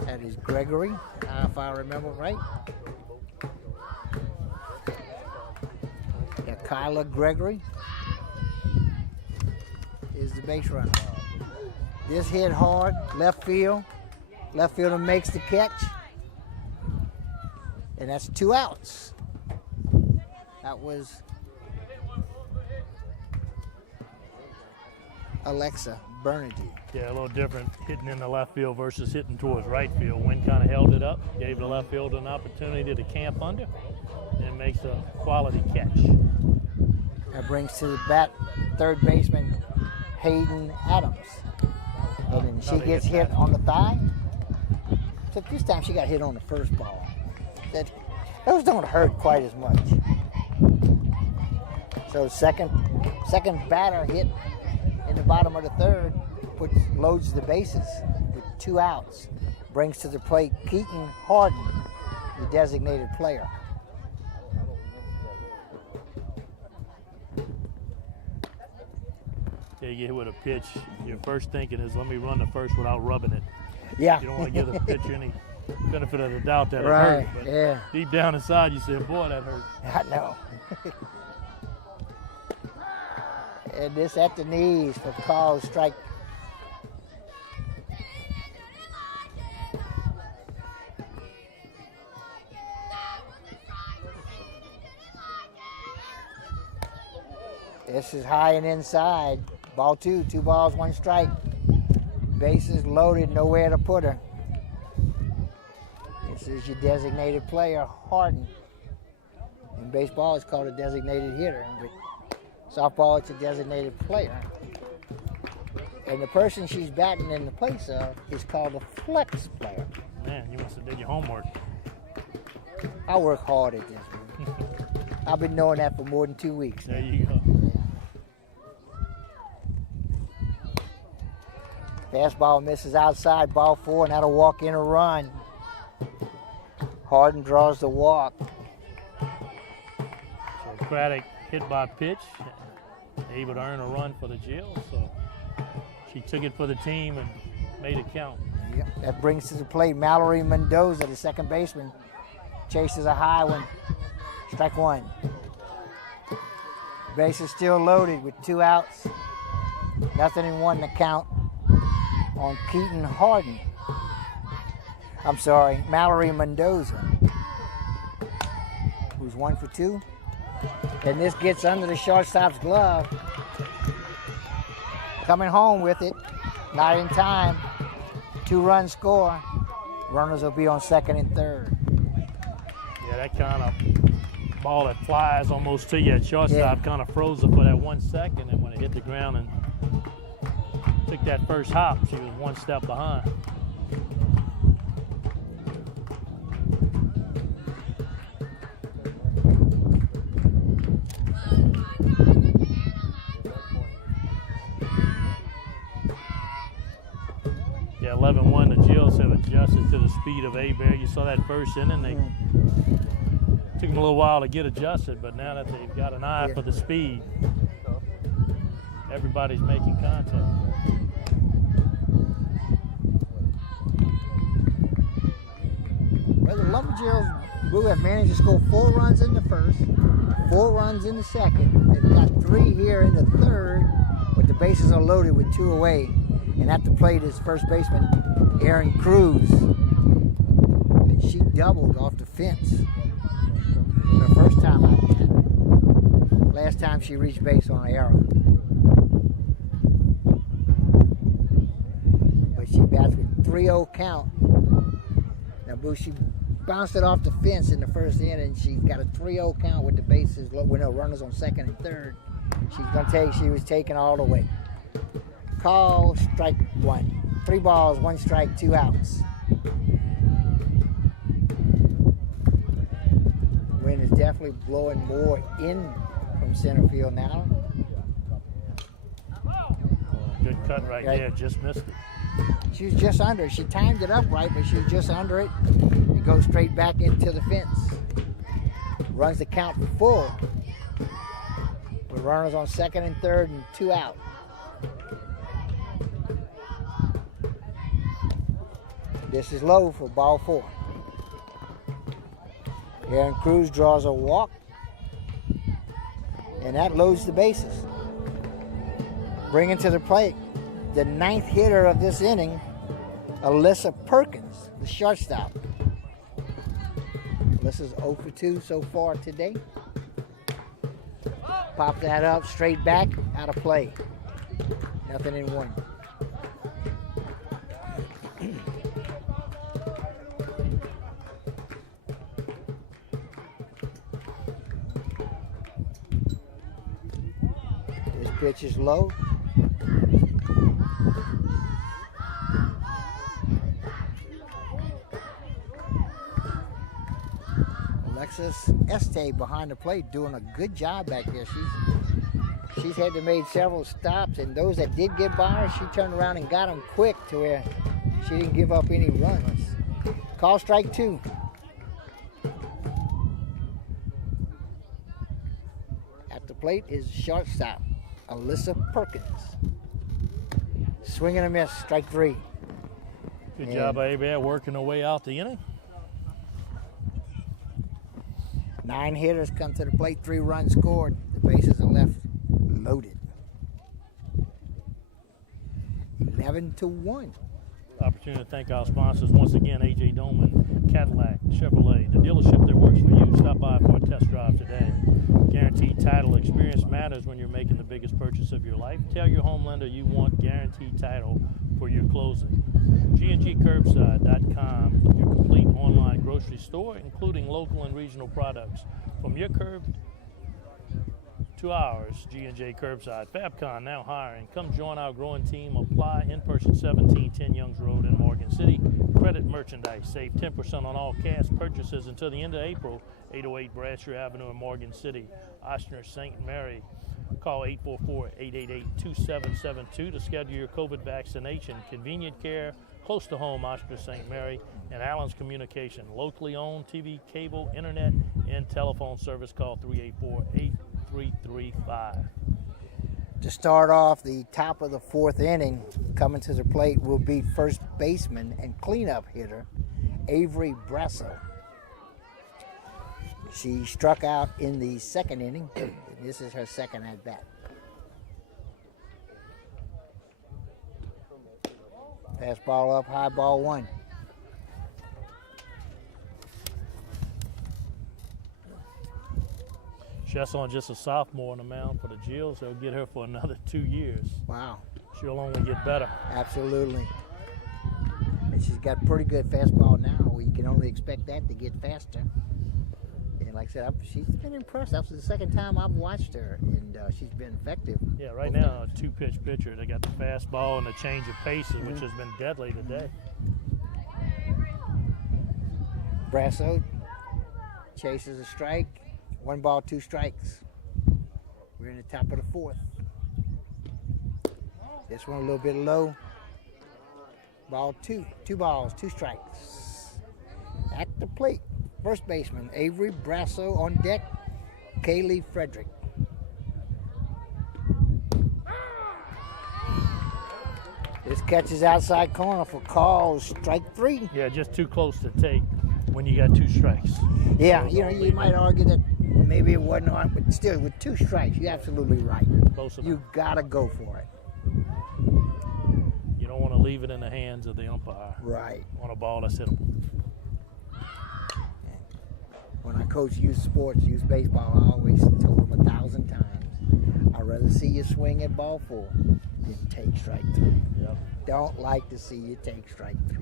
That is Gregory, if I remember right. Yeah, Kyla Gregory is the base runner. This hit hard, left field. Left fielder makes the catch. And that's 2 outs. That was Alexa Bernadine. Yeah, a little different hitting in the left field versus hitting towards right field. Wind kind of held it up, gave the left fielder an opportunity to camp under, and makes a quality catch. That brings to the bat third baseman Hayden Adams. And then she gets hit on the thigh. Except this time she got hit on the first ball. Those don't hurt quite as much. So second batter hit in the bottom of the third, loads the bases with 2 outs. Brings to the plate Keaton Harden, the designated player. Yeah, you get hit with a pitch. Your first thinking is, let me run the first without rubbing it. Yeah. You don't want to give the pitcher any benefit of the doubt that Right, it hurt. But yeah. deep down inside, you said, boy, that hurt. I know. And this at the knees for called strike. This is high and inside. Ball 2, 2 balls, 1 strike. Bases loaded, nowhere to put her. This is your designated player, Harden. In baseball, it's called a designated hitter. But softball, it's a designated player. And the person she's batting in the place of is called a flex player. Man, you must have did your homework. I work hard at this. I've been knowing that for more than 2 weeks. There you go. Fastball misses outside, ball 4, and that'll walk in a run. Harden draws the walk. So Craddock hit by pitch, able to earn a run for the Jill. So she took it for the team and made it count. Yep. That brings to the plate Mallory Mendoza, the second baseman. Chases a high one. Strike 1. Base is still loaded with 2 outs. Nothing in 1 to count on Keaton Harden. I'm sorry, Mallory Mendoza, who's 1 for 2. And this gets under the shortstop's glove. Coming home with it, not in time. 2-run score. Runners will be on second and third. Yeah, that kind of ball that flies almost to you at shortstop kind of froze her for that 1 second, and when it hit the ground and took that first hop, she was 1 step behind. Yeah, 11-1, the Jills have adjusted to the speed of A-Bear. You saw that first inning. They took them a little while to get adjusted, but now that they've got an eye for the speed, everybody's making contact. Well, the Lumberjills Blue have managed to score 4 runs in the first, 4 runs in the second. They've got 3 here in the third, but the bases are loaded with 2 away. And at the plate is first baseman Erin Cruz. And she doubled off the fence the first time out there. Last time she reached base on an error. But she bats with 3-0 count. Now, Boo, she bounced it off the fence in the first inning. She's got a 3-0 count with the bases with no runners on second and third. She was taken all the way. Call, strike 1. 3 balls, 1 strike, 2 outs. Wind is definitely blowing more in from center field now. Good cut right there, just missed it. She was just under it. She timed it up right, but she was just under it. It goes straight back into the fence. Runs the count full. With runners on second and third and 2 out. This is low for ball 4. Erin Cruz draws a walk, and that loads the bases. Bringing to the plate the 9th hitter of this inning, Alyssa Perkins, the shortstop. Alyssa's 0 for 2 so far today. Pop that up, straight back, out of play. Nothing in 1. Pitch is low. Alexis Este behind the plate doing a good job back there. She's had to make several stops, and those that did get by her, she turned around and got them quick to where she didn't give up any runs. Call strike 2. At the plate is shortstop Alyssa Perkins. Swing and a miss, strike 3. Good job, A-Bear, working her way out the inning. 9 hitters come to the plate, 3 runs scored. The bases are left loaded. 11-1. Opportunity to thank our sponsors once again, A.J. Doman, Cadillac, Chevrolet, the dealership that works for you. Stop by for a test drive today. Guaranteed title experience matters when you're making the biggest purchase of your life. Tell your home lender you want guaranteed title for your closing. GNGcurbside.com, your complete online grocery store, including local and regional products. From your curb to ours, G&J Curbside. Fabcon now hiring. Come join our growing team. Apply in person, 1710 Youngs Road in Morgan City. Credit credit merchandise. Save 10% on all cash purchases until the end of April. 808 Bradshaw Avenue in Morgan City, Oshner, St. Mary. Call 844-888-2772 to schedule your COVID vaccination. Convenient care, close to home, Oshner, St. Mary, and Allen's Communication. Locally owned TV, cable, internet, and telephone service. Call 384-8335. To start off the top of the fourth inning, coming to the plate will be first baseman and cleanup hitter Avery Brasso. She struck out in the second inning. This is her second at bat. Fastball up, high, ball one. Chesson just a sophomore on the mound for the Gills. They'll get her for another 2 years. Wow. She'll only get better. Absolutely. And she's got pretty good fastball now. You can only expect that to get faster. And like I said, she's been impressed. That was the second time I've watched her, and she's been effective. Yeah, right now, a two-pitch pitcher. They got the fastball and the change of paces, which has been deadly today. Brasso chases a strike. 1 ball, 2 strikes. We're in the top of the fourth. This one a little bit low. Ball 2. 2 balls, 2 strikes. At the plate, first baseman Avery Brasso. On deck, Kaylee Frederick. This catch is outside corner for calls, strike 3. Yeah, just too close to take when you got 2 strikes. Yeah, you might argue that maybe it wasn't on, but still, with 2 strikes, you're absolutely right. Close enough. You gotta go for it. You don't want to leave it in the hands of the umpire. Right. On a ball that's hittable. When I coach youth sports, youth baseball, I always told them 1,000 times, I'd rather see you swing at ball 4 than take strike 3. Yep. Don't like to see you take strike 3.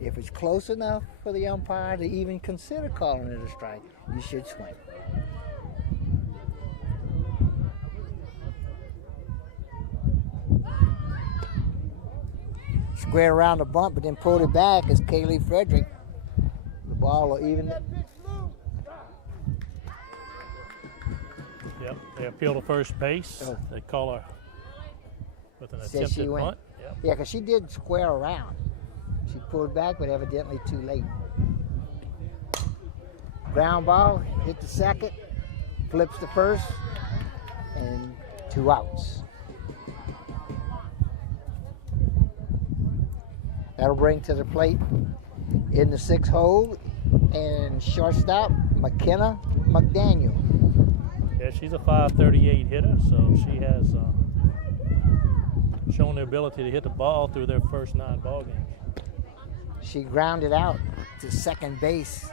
If it's close enough for the umpire to even consider calling it a strike, you should swing. Square around the bump, but then pulled it back as Kaylee Frederick. The ball will even. Yep, they appeal to first base. Oh. They call her with an Said she attempted went. bunt. Yep. Yeah, because she did square around. She pulled back, but evidently too late. Ground ball, hit the second, flips the first, and 2 outs. That'll bring to the plate in the 6th hole, and shortstop, McKenna McDaniel. Yeah, she's a 538 hitter, so she has shown the ability to hit the ball through their first 9 ball games. She grounded out to second base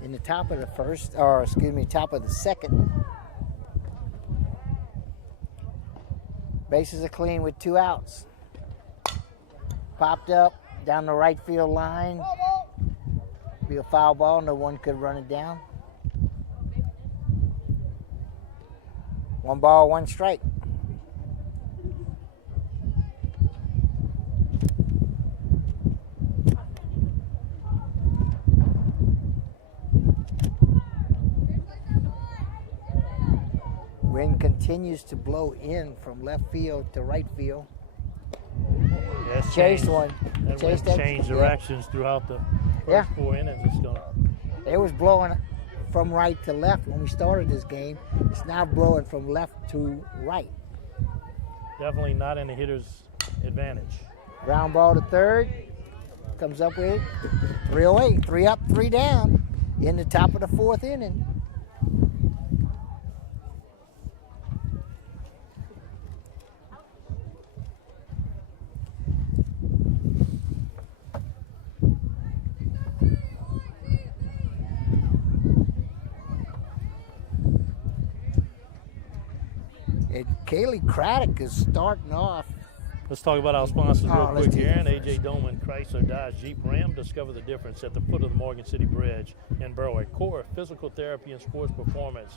in the top of the first, or excuse me, top of the second. Bases are clean with 2 outs. Popped up down the right field line. Be a foul ball, no one could run it down. 1 ball, 1 strike. Wind continues to blow in from left field to right field. Yeah, Chased one. That Chased wind that. changed directions throughout the first 4 innings. It's going. It was blowing from right to left when we started this game. It's now blowing from left to right. Definitely not in the hitter's advantage. Ground ball to third. Comes up with 3-0, 3 up, 3 down in the top of the 4th inning. And Kaylee Craddock is starting off. Let's talk about our sponsors real let's quick do here. that And AJ first. Doman, Chrysler, Dodge, Jeep, Ram. Discover the difference at the foot of the Morgan City Bridge in Berwick. Core Physical Therapy and Sports Performance.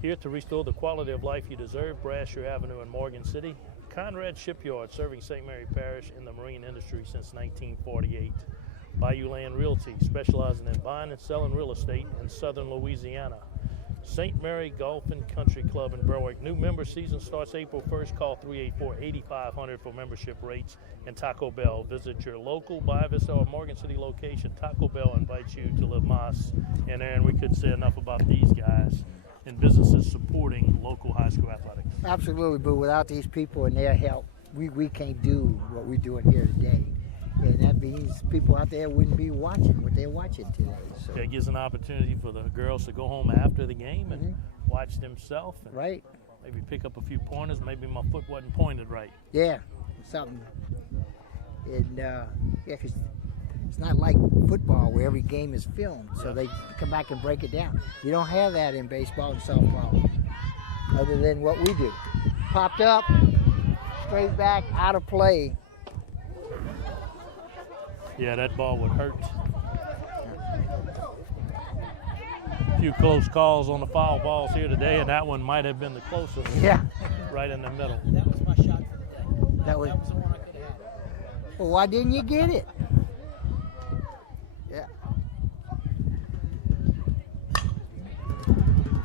Here to restore the quality of life you deserve. Bradshaw Avenue in Morgan City. Conrad Shipyard, serving St. Mary Parish in the marine industry since 1948. Bayou Land Realty, specializing in buying and selling real estate in southern Louisiana. St. Mary Golf and Country Club in Berwick. New member season starts April 1st. Call 384-8500 for membership rates. And Taco Bell. Visit your local Bayou Vista or Morgan City location. Taco Bell invites you to live Mas. And Aaron, we couldn't say enough about these guys and businesses supporting local high school athletics. Absolutely, but without these people and their help, we can't do what we're doing here today. And that means people out there wouldn't be watching what they're watching today. So. That gives an opportunity for the girls to go home after the game and watch themselves. Right. Maybe pick up a few pointers. Maybe my foot wasn't pointed right. Yeah, something. And, yeah, because it's not like football where every game is filmed. So they come back and break it down. You don't have that in baseball and softball other than what we do. Popped up, straight back, out of play. Yeah, that ball would hurt. A few close calls on the foul balls here today, and that one might have been the closest. Yeah. Right in the middle. That was my shot for the day. That was the one I could have had. Well, why didn't you get it? Yeah.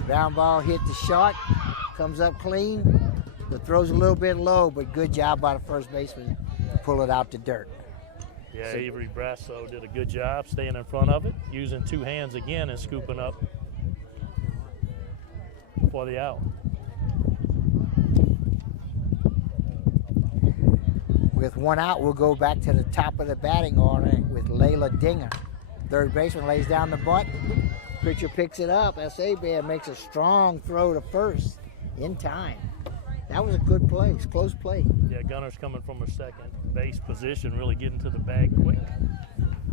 Ground ball hit the short, comes up clean. The throw's a little bit low, but good job by the first baseman to pull it out the dirt. Yeah, Avery Brasso did a good job staying in front of it, using two hands again and scooping up for the out. With one out, we'll go back to the top of the batting order with Layla Dinger. Third baseman lays down the bunt. Pitcher picks it up. S.A. Bear makes a strong throw to first in time. That was a good play. It's close play. Yeah, Gunner's coming from her second base position, really getting to the bag quick.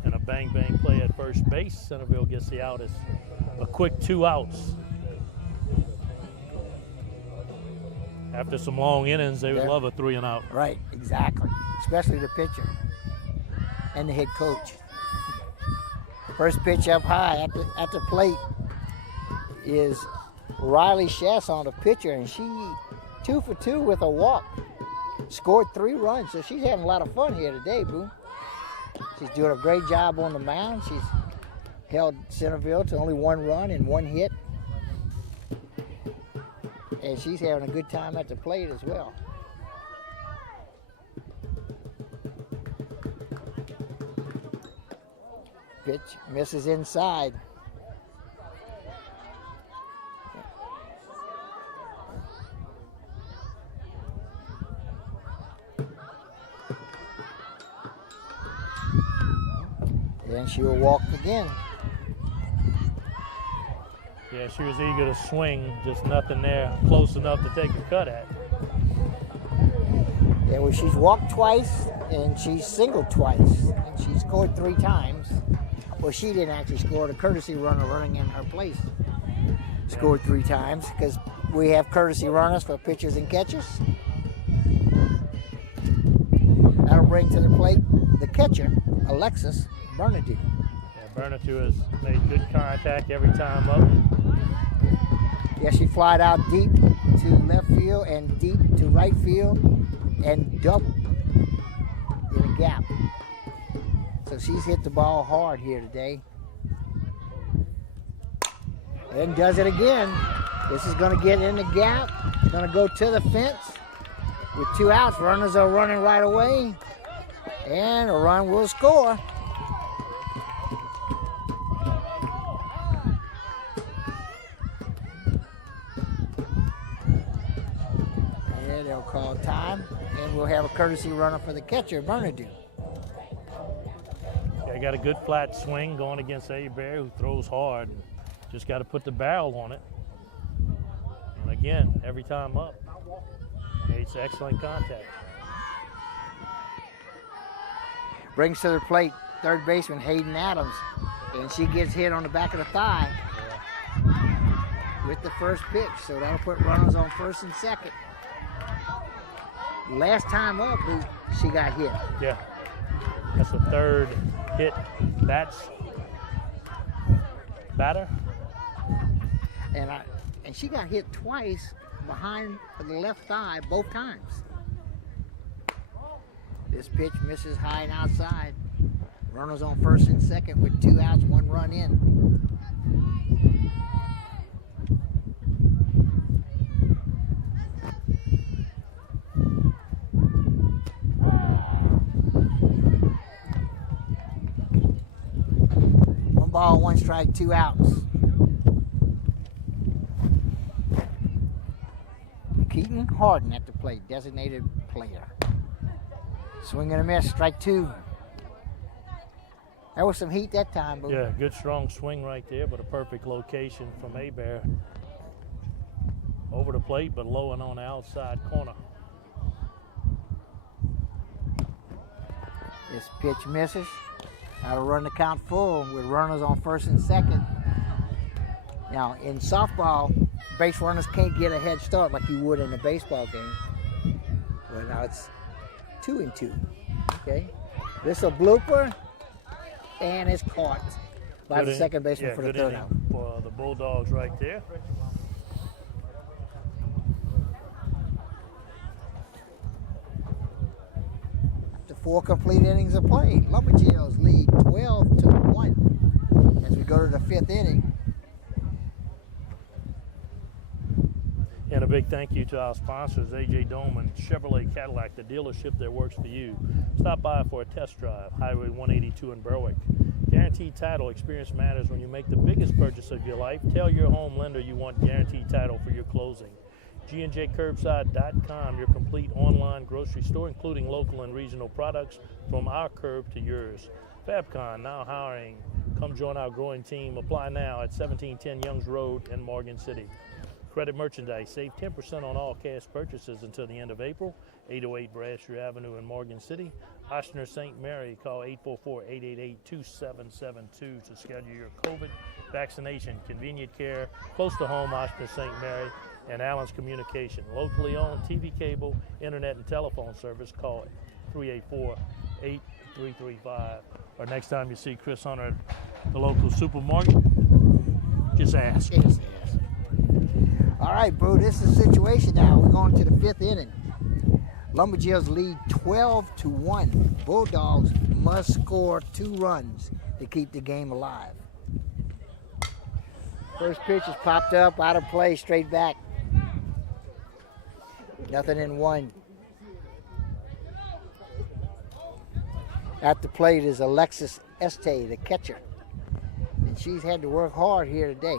And a bang-bang play at first base. Centerville gets the out. It's a quick 2 outs. After some long innings, they would love a 3 and out. Right, exactly. Especially the pitcher and the head coach. First pitch up high at the plate is Riley Chasson, the pitcher, and she 2 for 2 with a walk. Scored 3 runs, so she's having a lot of fun here today, Boo. She's doing a great job on the mound. She's held Centerville to only 1 run and 1 hit. And she's having a good time at the plate as well. Pitch misses inside. Then she'll walk again. Yeah, she was eager to swing, just nothing there close enough to take a cut at. Yeah, well, she's walked twice and she's singled twice, and she scored 3 times. Well, she didn't actually score. The courtesy runner running in her place scored 3 times because we have courtesy runners for pitchers and catchers. That'll bring to the plate the catcher, Alexis Bernadette. Yeah, Bernadette has made good contact every time up. Yeah, she flied out deep to left field and deep to right field and double in a gap. So she's hit the ball hard here today. And does it again. This is going to get in the gap. It's going to go to the fence. With 2 outs, runners are running right away. And a run will score. Yeah, they'll call time. And we'll have a courtesy runner for the catcher, Bernadette. Yeah, got a good flat swing going against A. Bear, who throws hard. Just got to put the barrel on it. And again, every time up, makes excellent contact. Brings to the plate third baseman Hayden Adams, and she gets hit on the back of the thigh with the first pitch. So that'll put runners on first and second. Last time up, she got hit. Yeah, that's the 3rd hit. That's batter. And she got hit twice behind the left thigh both times. This pitch misses high and outside. Runners on first and second with 2 outs, 1 run in. One ball, 1 strike, 2 outs. Keaton Harden at the plate, designated player. Swing and a miss, strike 2. There was some heat that time, Boo. Yeah, good strong swing right there, but a perfect location from Hebert. Over the plate, but low and on the outside corner. This pitch misses. Now to run the count full with runners on first and second. Now in softball, base runners can't get a head start like you would in a baseball game. Well, now it's 2-2. Okay, this is a blooper, and it's caught by the second baseman for the third out. For the Bulldogs right there. The 4 complete innings of play. Lumberjills lead 12-1 as we go to the 5th inning. And a big thank you to our sponsors, AJ Doman Chevrolet Cadillac, the dealership that works for you. Stop by for a test drive, Highway 182 in Berwick. Guaranteed Title, experience matters when you make the biggest purchase of your life. Tell your home lender you want Guaranteed Title for your closing. GNJCurbside.com, your complete online grocery store, including local and regional products from our curb to yours. Fabcon, now hiring. Come join our growing team. Apply now at 1710 Youngs Road in Morgan City. Credit Merchandise, save 10% on all cash purchases until the end of April. 808 Brasher Avenue in Morgan City. Ochsner St. Mary, call 844-888-2772 to schedule your COVID vaccination. Convenient care, close to home, Ochsner St. Mary, and Allen's Communication. Locally owned TV, cable, internet, and telephone service. Call 384-8335. Or next time you see Chris Hunter at the local supermarket, just ask. All right, Boo, this is the situation now. We're going to the 5th inning. Lumberjills lead 12-1. Bulldogs must score 2 runs to keep the game alive. First pitch is popped up, out of play, straight back. 0-1. At the plate is Alexis Este, the catcher. And she's had to work hard here today.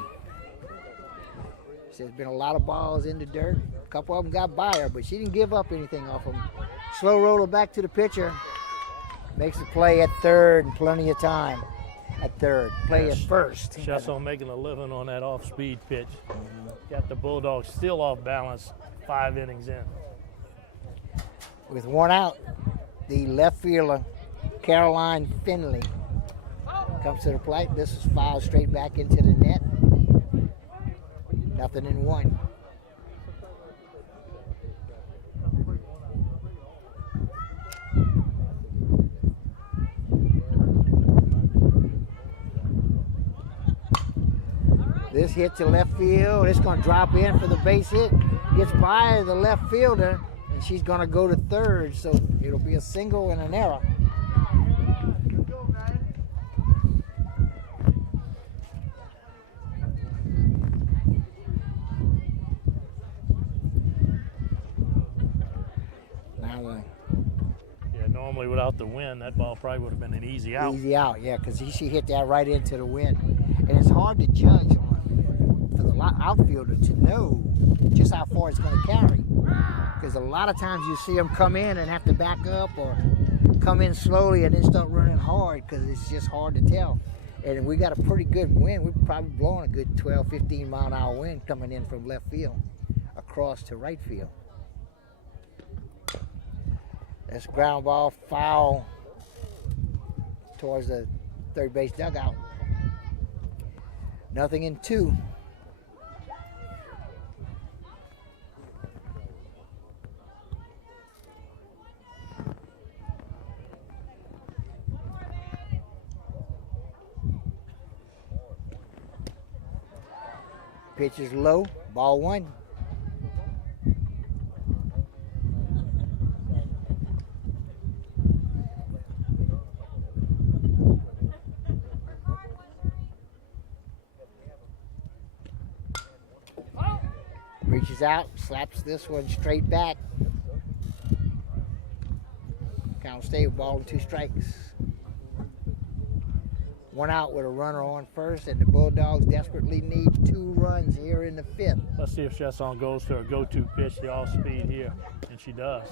There's been a lot of balls in the dirt. A couple of them got by her, but she didn't give up anything off them. Slow roller back to the pitcher. Makes the play at third and plenty of time at third. Play at first. Just on making a living on that off-speed pitch. Got the Bulldogs still off balance 5 innings in. With 1 out, the left fielder, Caroline Finley, comes to the plate. This is fouled straight back into the net. 0-1. This hit to left field. It's going to drop in for the base hit. Gets by the left fielder, and she's going to go to third. So it'll be a single and an error. Normally without the wind, that ball probably would have been an easy out. Easy out, yeah, because she hit that right into the wind. And it's hard to judge for the outfielder to know just how far it's going to carry. Because a lot of times you see them come in and have to back up or come in slowly and then start running hard because it's just hard to tell. And we got a pretty good wind. We're probably blowing a good 12, 15 mile an hour wind coming in from left field across to right field. That's ground ball, foul towards the third base dugout. 0-2. Pitch is low, ball 1. out, slaps this one straight back. Count stay with ball and 2 strikes. 1 out with a runner on first, and the Bulldogs desperately need 2 runs here in the 5th. Let's see if Chasson goes to her go-to pitch, the off-speed here, and she does.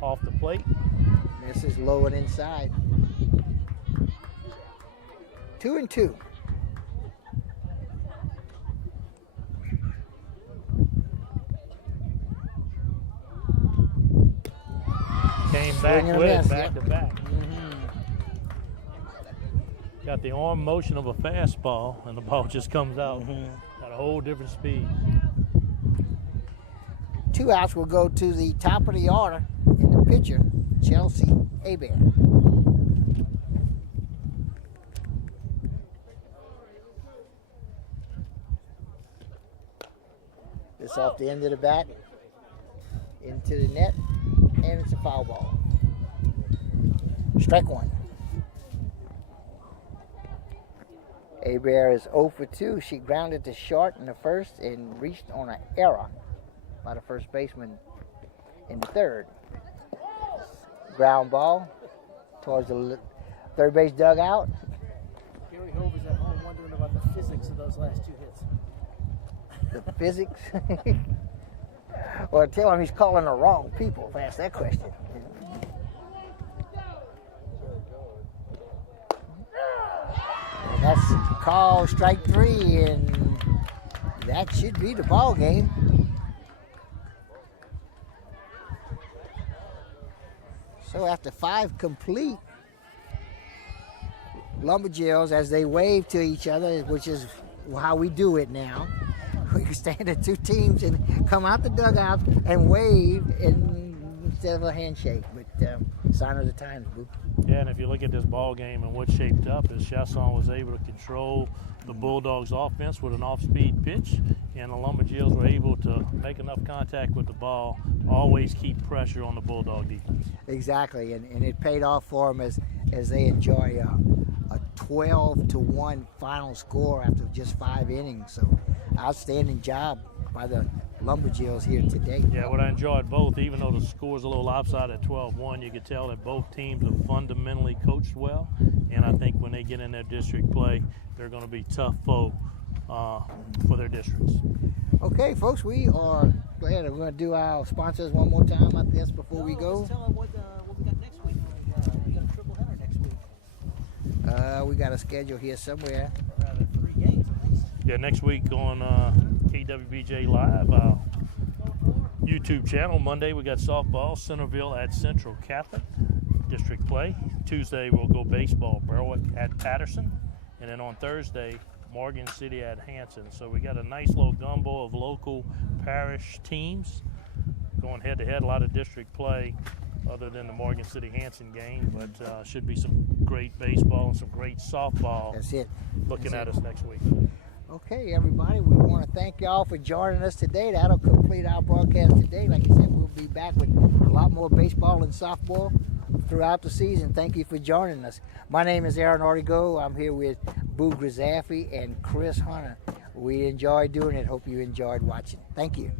Off the plate. This is low and inside. 2-2. Came back Swing and a with miss, it, back yep. to back. Got the arm motion of a fastball, and the ball just comes out at a whole different speed. 2 outs will go to the top of the order in the pitcher, Chelsea Hebert. This off the end of the bat, into the net, and it's a foul ball. Strike 1. Hebert is 0 for 2. She grounded to short in the first and reached on an error by the first baseman in the third. Ground ball towards the third base dugout. Gary Hove is at home wondering about the physics of those last 2 hits. The physics. Well, tell him he's calling the wrong people if I ask that question. And that's called strike 3, and that should be the ball game. So after 5 complete, Lumberjills, as they wave to each other, which is how we do it now, we stand at 2 teams and come out the dugout and wave instead of a handshake. But sign of the times, Boo. Yeah, and if you look at this ball game and what's shaped up, is Chasson was able to control the Bulldogs' offense with an off-speed pitch, and the Lumberjills were able to make enough contact with the ball, always keep pressure on the Bulldog defense. Exactly, and it paid off for them as they enjoy a 12-1 final score after just 5 innings. So outstanding job by the Lumberjills here today. Yeah, what I enjoyed both, even though the score's a little lopsided at 12-1, you could tell that both teams have fundamentally coached well, and I think when they get in their district play, they're going to be tough foe for their districts. Okay, folks, we are glad. We're going to do our sponsors one more time, I guess, before we go. Let's tell them what we got next week. We got a triple header next week. We got a schedule here somewhere. Rather 3 games at least. Yeah, next week on KWBJ Live, our YouTube channel. Monday we got softball, Centerville at Central Catholic, district play. Tuesday we'll go baseball, Berwick at Patterson. And then on Thursday, Morgan City at Hanson. So we got a nice little gumbo of local parish teams going head-to-head, a lot of district play other than the Morgan City-Hanson game, but should be some great baseball and some great softball. That's it. Looking at us next week. Okay, everybody, we want to thank y'all for joining us today. That'll complete our broadcast today. Like I said, we'll be back with a lot more baseball and softball throughout the season. Thank you for joining us. My name is Aaron Ortigo. I'm here with Boo Grizaffi and Chris Hunter. We enjoyed doing it. Hope you enjoyed watching. Thank you.